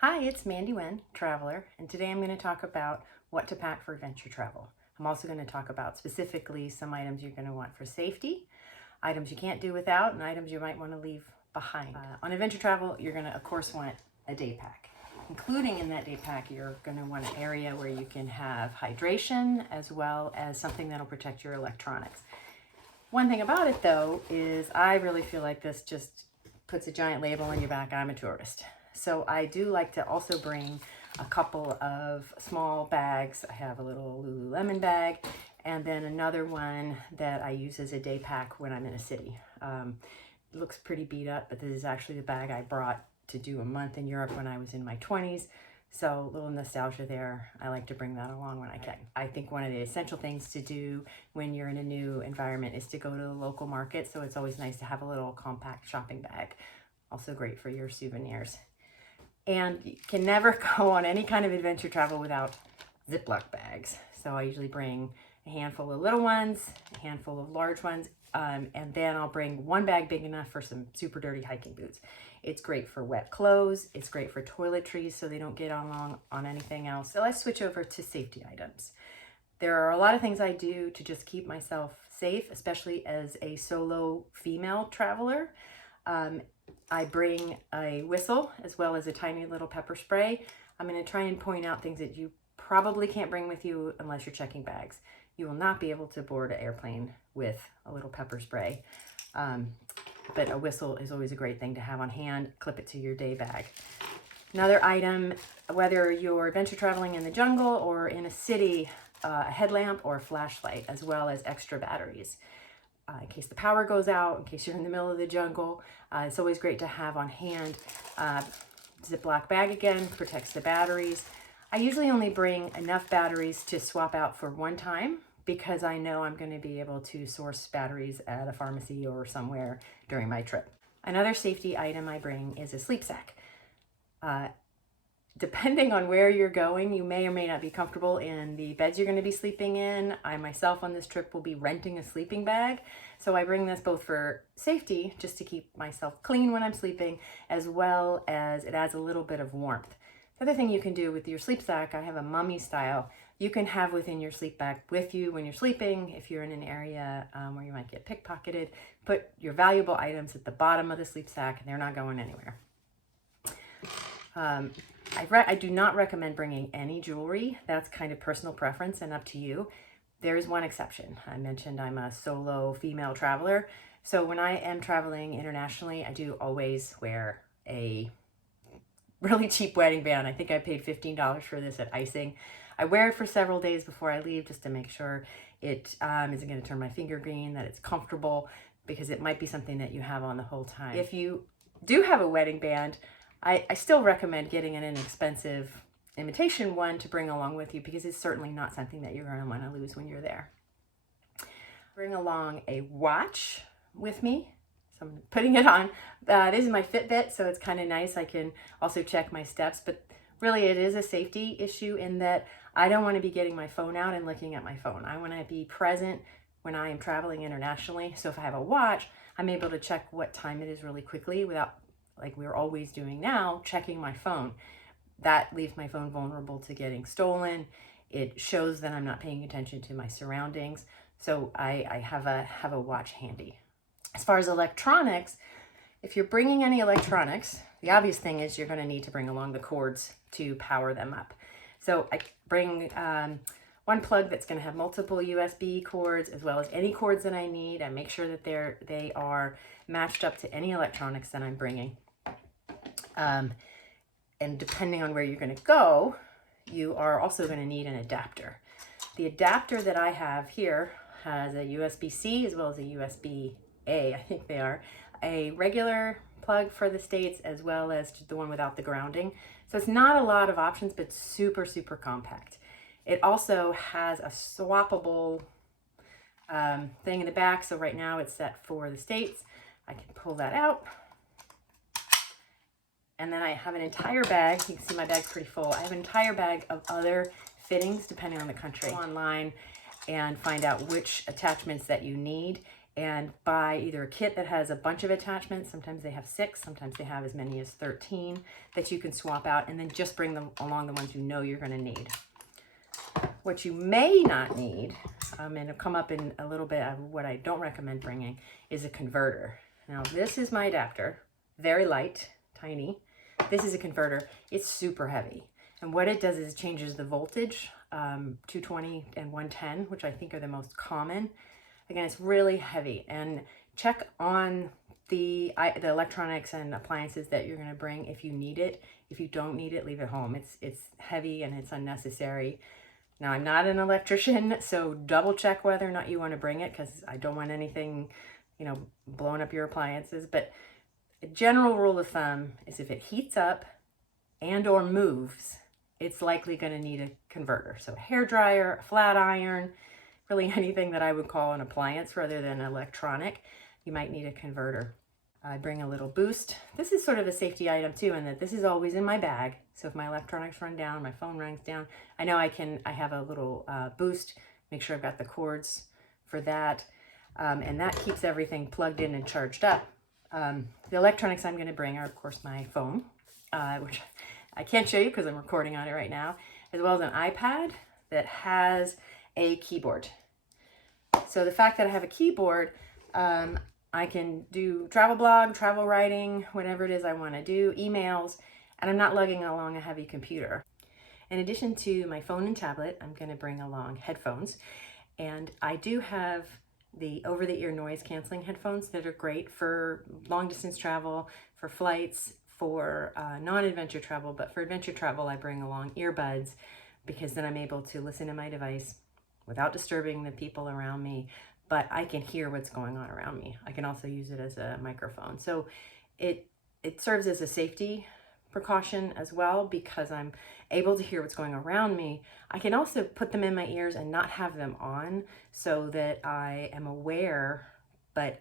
Hi, it's Mandy Wen, traveler, and today I'm going to talk about what to pack for adventure travel. I'm also going to talk about specifically some items you're going to want for safety, items you can't do without, and items you might want to leave behind. On adventure travel, you're going to, of course, want a day pack. Including in that day pack, you're going to want an area where you can have hydration as well as something that'll protect your electronics. One thing about it, though, is I really feel like this just puts a giant label on your back. I'm a tourist. So I do like to also bring a couple of small bags. I have a little Lululemon bag and then another one that I use as a day pack when I'm in a city. It looks pretty beat up, but this is actually the bag I brought to do a month in Europe when I was in my 20s. So a little nostalgia there. I like to bring that along when I can. I think one of the essential things to do when you're in a new environment is to go to the local market. So it's always nice to have a little compact shopping bag. Also great for your souvenirs. And you can never go on any kind of adventure travel without Ziploc bags. So I usually bring a handful of little ones, a handful of large ones, and then I'll bring one bag big enough for some super dirty hiking boots. It's great for wet clothes. It's great for toiletries so they don't get on anything else. So let's switch over to safety items. There are a lot of things I do to just keep myself safe, especially as a solo female traveler. I bring a whistle as well as a tiny little pepper spray. I'm going to try and point out things that you probably can't bring with you unless you're checking bags. You will not be able to board an airplane with a little pepper spray, but a whistle is always a great thing to have on hand. Clip it to your day bag. Another item, whether you're adventure traveling in the jungle or in a city, a headlamp or a flashlight, as well as extra batteries. In case the power goes out, in case you're in the middle of the jungle. It's always great to have on hand. Ziploc bag again, protects the batteries. I usually only bring enough batteries to swap out for one time because I know I'm going to be able to source batteries at a pharmacy or somewhere during my trip. Another safety item I bring is a sleep sack. Depending on where you're going, you may or may not be comfortable in the beds you're going to be sleeping in. I myself on this trip will be renting a sleeping bag. So I bring this both for safety, just to keep myself clean when I'm sleeping, as well as it adds a little bit of warmth. The other thing you can do with your sleep sack, I have a mummy style, you can have within your sleep bag with you when you're sleeping. If you're in an area where you might get pickpocketed, put your valuable items at the bottom of the sleep sack and they're not going anywhere. I do not recommend bringing any jewelry. That's kind of personal preference and up to you. There is one exception. I mentioned I'm a solo female traveler. So when I am traveling internationally, I do always wear a really cheap wedding band. I think I paid $15 for this at Icing. I wear it for several days before I leave just to make sure it isn't going to turn my finger green, that it's comfortable, because it might be something that you have on the whole time. If you do have a wedding band, I still recommend getting an inexpensive imitation one to bring along with you because it's certainly not something that you're going to want to lose when you're there. Bring along a watch with me. So I'm putting it on. This is my Fitbit, so it's kind of nice. I can also check my steps, but really it is a safety issue in that I don't want to be getting my phone out and looking at my phone. I want to be present when I am traveling internationally. So if I have a watch, I'm able to check what time it is really quickly without, like we're always doing now, checking my phone. That leaves my phone vulnerable to getting stolen. It shows that I'm not paying attention to my surroundings. So I have a watch handy. As far as electronics, if you're bringing any electronics, the obvious thing is you're going to need to bring along the cords to power them up. So I bring one plug that's going to have multiple USB cords as well as any cords that I need. I make sure that they are matched up to any electronics that I'm bringing. And depending on where you're going to go, you are also going to need an adapter. The adapter that I have here has a USB-C as well as a USB-A, I think they are. A regular plug for the States as well as the one without the grounding. So it's not a lot of options, but super, super compact. It also has a swappable thing in the back. So right now it's set for the States. I can pull that out. And then I have an entire bag. You can see my bag's pretty full. I have an entire bag of other fittings depending on the country. Go online and find out which attachments that you need and buy either a kit that has a bunch of attachments. Sometimes they have 6, sometimes they have as many as 13 that you can swap out, and then just bring them along the ones you know you're going to need. What you may not need, and it'll come up in a little bit of what I don't recommend bringing, is a converter. Now this is my adapter, very light, tiny. This is a converter. It's super heavy. And what it does is it changes the voltage, 220 and 110, which I think are the most common. Again, it's really heavy. And check on the electronics and appliances that you're going to bring if you need it. If you don't need it, leave it home. It's heavy and it's unnecessary. Now, I'm not an electrician, so double check whether or not you want to bring it, because I don't want anything, blowing up your appliances. But a general rule of thumb is if it heats up and or moves, it's likely going to need a converter. So a hair dryer, a flat iron, really anything that I would call an appliance rather than electronic, you might need a converter. I bring a little boost. This is sort of a safety item too, in that this is always in my bag. So if my electronics run down, my phone rings down, I know I have a little boost, make sure I've got the cords for that. And that keeps everything plugged in and charged up. The electronics I'm going to bring are, of course, my phone, which I can't show you because I'm recording on it right now, as well as an iPad that has a keyboard. So the fact that I have a keyboard, I can do travel blog, travel writing, whatever it is I want to do, emails, and I'm not lugging along a heavy computer. In addition to my phone and tablet, I'm going to bring along headphones, and I do have the over-the-ear noise canceling headphones that are great for long distance travel, for flights, for non-adventure travel. But for adventure travel, I bring along earbuds, because then I'm able to listen to my device without disturbing the people around me, but I can hear what's going on around me. I can also use it as a microphone. So it serves as a safety precaution as well, because I'm able to hear what's going around me. I can also put them in my ears and not have them on, so that I am aware but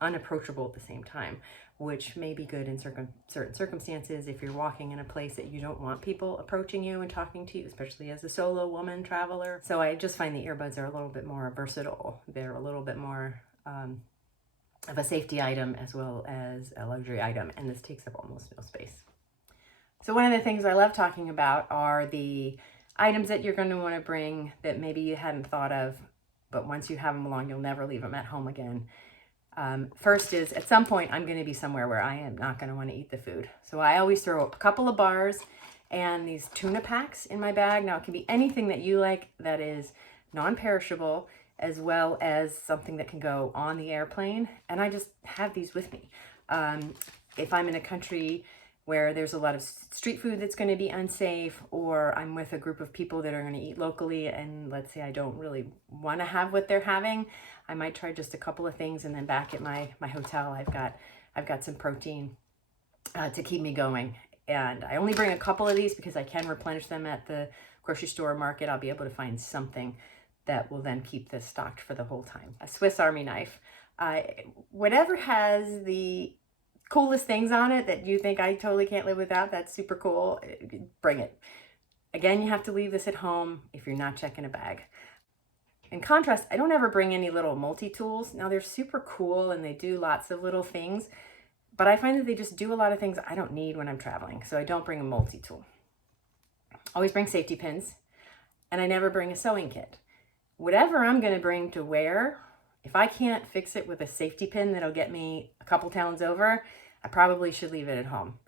unapproachable at the same time, which may be good in certain circumstances if you're walking in a place that you don't want people approaching you and talking to you, especially as a solo woman traveler. So I just find the earbuds are a little bit more versatile. They're a little bit more of a safety item as well as a luxury item, and this takes up almost no space. So one of the things I love talking about are the items that you're going to want to bring that maybe you hadn't thought of, but once you have them along, you'll never leave them at home again. First is, at some point, I'm going to be somewhere where I am not going to want to eat the food. So I always throw a couple of bars and these tuna packs in my bag. Now, it can be anything that you like that is non-perishable, as well as something that can go on the airplane. And I just have these with me. If I'm in a country where there's a lot of street food that's going to be unsafe, or I'm with a group of people that are going to eat locally, and let's say I don't really want to have what they're having, I might try just a couple of things, and then back at my hotel, I've got some protein to keep me going. And I only bring a couple of these because I can replenish them at the grocery store or market. I'll be able to find something that will then keep this stocked for the whole time. A Swiss Army knife. Whatever has the coolest things on it that you think I totally can't live without, that's super cool, bring it. Again, you have to leave this at home if you're not checking a bag. In contrast, I don't ever bring any little multi-tools. Now, they're super cool and they do lots of little things, but I find that they just do a lot of things I don't need when I'm traveling, so I don't bring a multi-tool. Always bring safety pins, and I never bring a sewing kit. Whatever I'm going to bring to wear, if I can't fix it with a safety pin that'll get me a couple towns over, I probably should leave it at home.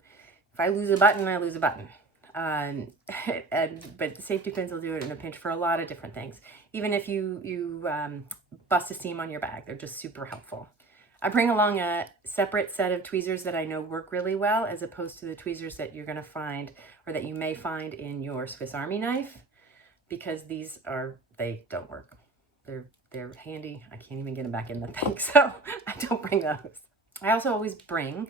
If I lose a button, I lose a button. But safety pins will do it in a pinch for a lot of different things. Even if you bust a seam on your bag, they're just super helpful. I bring along a separate set of tweezers that I know work really well, as opposed to the tweezers that you're going to find, or that you may find in your Swiss Army knife, because they don't work. They're handy. I can't even get them back in the thing, so I don't bring those. I also always bring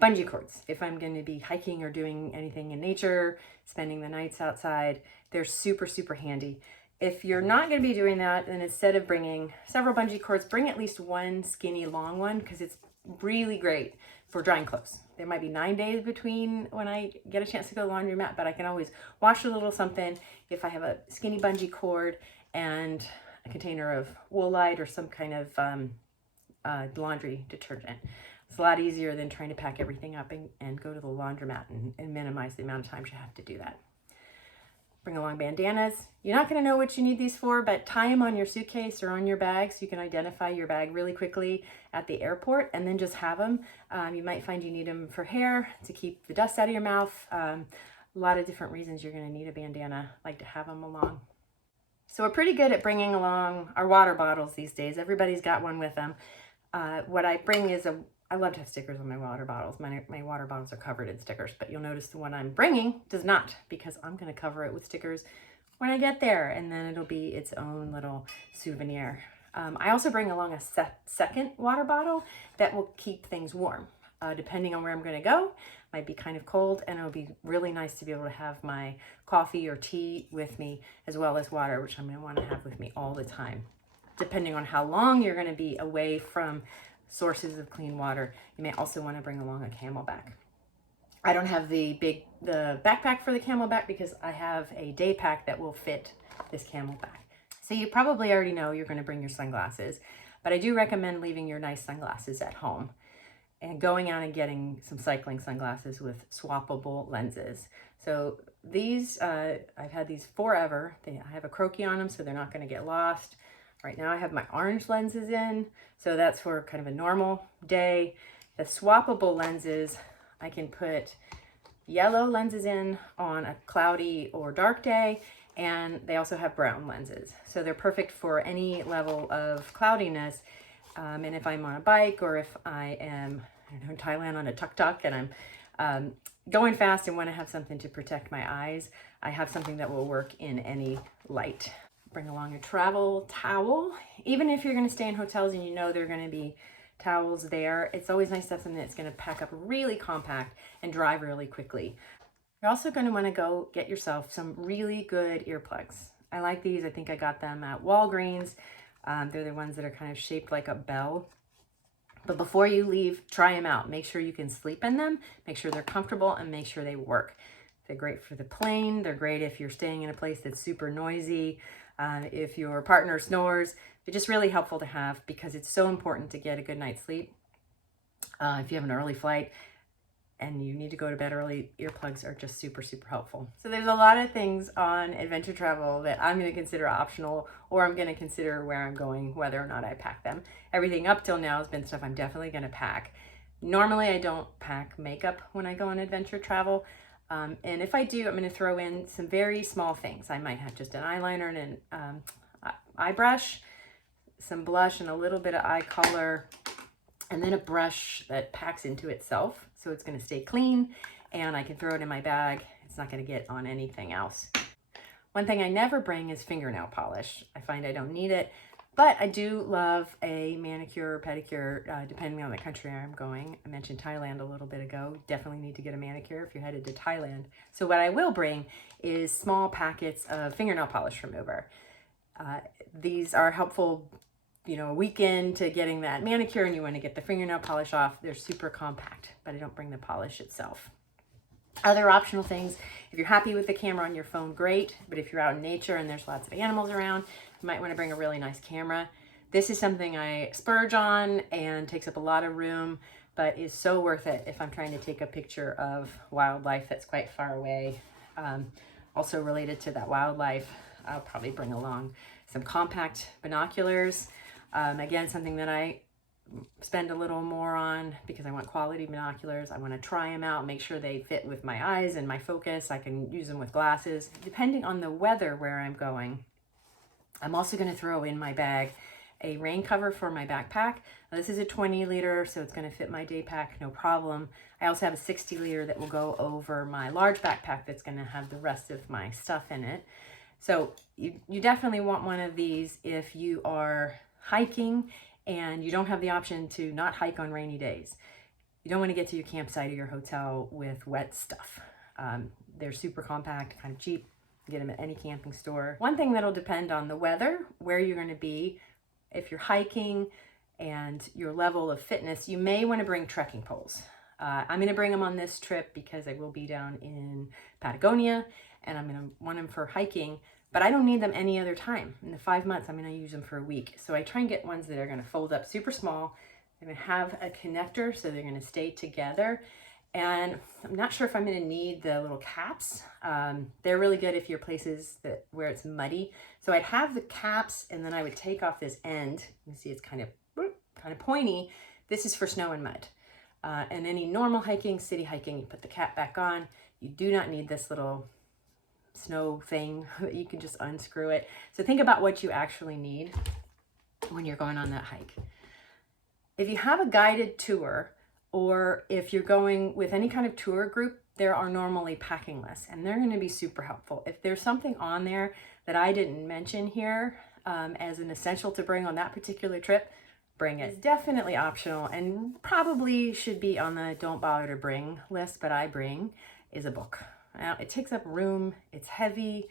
bungee cords. If I'm going to be hiking or doing anything in nature, spending the nights outside, they're super, super handy. If you're not going to be doing that, then instead of bringing several bungee cords, bring at least one skinny long one, because it's really great for drying clothes. There might be 9 days between when I get a chance to go laundromat, but I can always wash a little something if I have a skinny bungee cord and a container of woolite or some kind of laundry detergent. It's a lot easier than trying to pack everything up and go to the laundromat and minimize the amount of times you have to do that. Bring along bandanas. You're not going to know what you need these for, but tie them on your suitcase or on your bag so you can identify your bag really quickly at the airport, and then just have them. You might find you need them for hair, to keep the dust out of your mouth. A lot of different reasons you're going to need a bandana. I like to have them along. So we're pretty good at bringing along our water bottles these days. Everybody's got one with them. What I bring is I love to have stickers on my water bottles. My water bottles are covered in stickers, but you'll notice the one I'm bringing does not, because I'm going to cover it with stickers when I get there, and then it'll be its own little souvenir. I also bring along a second water bottle that will keep things warm. Depending on where I'm going to go, might be kind of cold, and it'll be really nice to be able to have my coffee or tea with me, as well as water, which I'm going to want to have with me all the time. Depending on how long you're going to be away from sources of clean water, you may also want to bring along a CamelBak. I don't have the backpack for the CamelBak because I have a day pack that will fit this CamelBak. So you probably already know you're going to bring your sunglasses, but I do recommend leaving your nice sunglasses at home and going out and getting some cycling sunglasses with swappable lenses. So these, I've had these forever. I have a croaky on them, so they're not going to get lost. Right now I have my orange lenses in, so that's for kind of a normal day. The swappable lenses, I can put yellow lenses in on a cloudy or dark day, and they also have brown lenses. So they're perfect for any level of cloudiness. And if I'm on a bike, or if I am in Thailand on a tuk-tuk and I'm going fast and want to have something to protect my eyes, I have something that will work in any light. Bring along a travel towel. Even if you're going to stay in hotels and you know there are going to be towels there, it's always nice to have something that's going to pack up really compact and dry really quickly. You're also going to want to go get yourself some really good earplugs. I like these. I think I got them at Walgreens. They're the ones that are kind of shaped like a bell. But before you leave, try them out. Make sure you can sleep in them. Make sure they're comfortable, and make sure they work. They're great for the plane. They're great if you're staying in a place that's super noisy. If your partner snores, they're just really helpful to have because it's so important to get a good night's sleep. If you have an early flight and you need to go to bed early, earplugs are just super, super helpful. So there's a lot of things on adventure travel that I'm going to consider optional, or I'm going to consider where I'm going, whether or not I pack them. Everything up till now has been stuff I'm definitely going to pack. Normally, I don't pack makeup when I go on adventure travel. And if I do, I'm going to throw in some very small things. I might have just an eyeliner and an eye brush, some blush and a little bit of eye color, and then a brush that packs into itself. So it's going to stay clean, and I can throw it in my bag. It's not going to get on anything else. One thing I never bring is fingernail polish. I find I don't need it. But I do love a manicure or pedicure, depending on the country I'm going. I mentioned Thailand a little bit ago. Definitely need to get a manicure if you're headed to Thailand. So what I will bring is small packets of fingernail polish remover. These are helpful, a weekend to getting that manicure and you want to get the fingernail polish off. They're super compact, but I don't bring the polish itself. Other optional things, if you're happy with the camera on your phone, great. But if you're out in nature and there's lots of animals around, you might want to bring a really nice camera. This is something I splurge on and takes up a lot of room, but is so worth it if I'm trying to take a picture of wildlife that's quite far away. Also related to that wildlife, I'll probably bring along some compact binoculars. Again, something that I spend a little more on because I want quality binoculars. I want to try them out, make sure they fit with my eyes and my focus. I can use them with glasses. Depending on the weather where I'm going, I'm also going to throw in my bag a rain cover for my backpack. Now, this is a 20 liter, so it's going to fit my day pack, no problem. I also have a 60 liter that will go over my large backpack that's going to have the rest of my stuff in it. So you definitely want one of these if you are hiking and you don't have the option to not hike on rainy days. You don't want to get to your campsite or your hotel with wet stuff. They're super compact, kind of cheap. Get them at any camping store. One thing that'll depend on the weather, where you're going to be. If you're hiking and your level of fitness, you may want to bring trekking poles. I'm going to bring them on this trip because I will be down in Patagonia and I'm going to want them for hiking, but I don't need them any other time. In the 5 months, I'm going to use them for a week. So I try and get ones that are going to fold up super small, They're gonna have a connector, so they're gonna stay together. And I'm not sure if I'm gonna need the little caps. They're really good if you're places where it's muddy. So I'd have the caps, and then I would take off this end. You can see it's kind of pointy. This is for snow and mud. And any normal hiking, city hiking, you put the cap back on. You do not need this little snow thing that you can just unscrew it. So think about what you actually need when you're going on that hike. If you have a guided tour, or if you're going with any kind of tour group, there are normally packing lists, and they're going to be super helpful. If there's something on there that I didn't mention here as an essential to bring on that particular trip, bring it. It's definitely optional and probably should be on the don't bother to bring list, but I bring is a book. Now, it takes up room, it's heavy,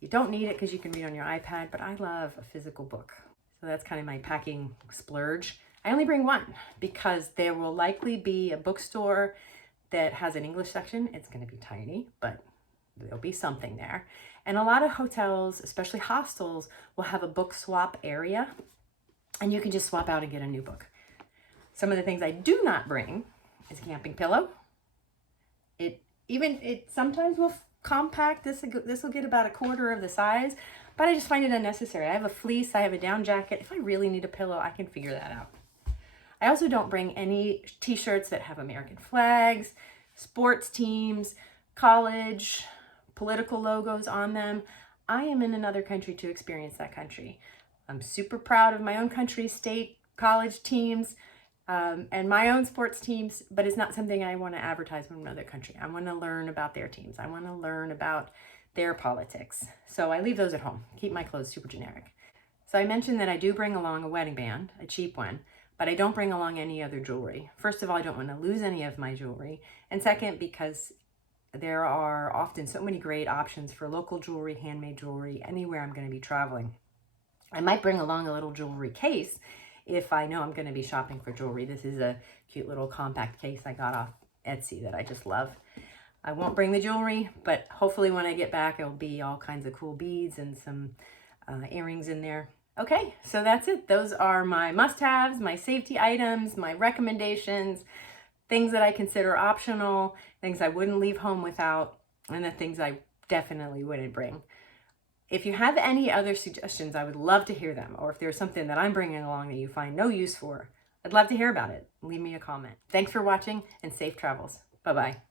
you don't need it because you can read on your iPad, but I love a physical book. So that's kind of my packing splurge. I only bring one because there will likely be a bookstore that has an English section. It's going to be tiny, but there'll be something there. And a lot of hotels, especially hostels, will have a book swap area, and you can just swap out and get a new book. Some of the things I do not bring is a camping pillow. It sometimes will compact. This will get about a quarter of the size, but I just find it unnecessary. I have a fleece, I have a down jacket. If I really need a pillow, I can figure that out. I also don't bring any t-shirts that have American flags, sports teams, college, political logos on them. I am in another country to experience that country. I'm super proud of my own country, state, college teams, and my own sports teams, but it's not something I want to advertise from another country. I want to learn about their teams. I want to learn about their politics. So I leave those at home, keep my clothes super generic. So I mentioned that I do bring along a wedding band, a cheap one, but I don't bring along any other jewelry. First of all, I don't want to lose any of my jewelry. And second, because there are often so many great options for local jewelry, handmade jewelry, anywhere I'm going to be traveling. I might bring along a little jewelry case if I know I'm going to be shopping for jewelry. This is a cute little compact case I got off Etsy that I just love. I won't bring the jewelry, but hopefully when I get back, it'll be all kinds of cool beads and some earrings in there. Okay, so that's it. Those are my must-haves, my safety items, my recommendations, things that I consider optional, things I wouldn't leave home without, and the things I definitely wouldn't bring. If you have any other suggestions, I would love to hear them. Or if there's something that I'm bringing along that you find no use for, I'd love to hear about it. Leave me a comment. Thanks for watching and safe travels. Bye-bye.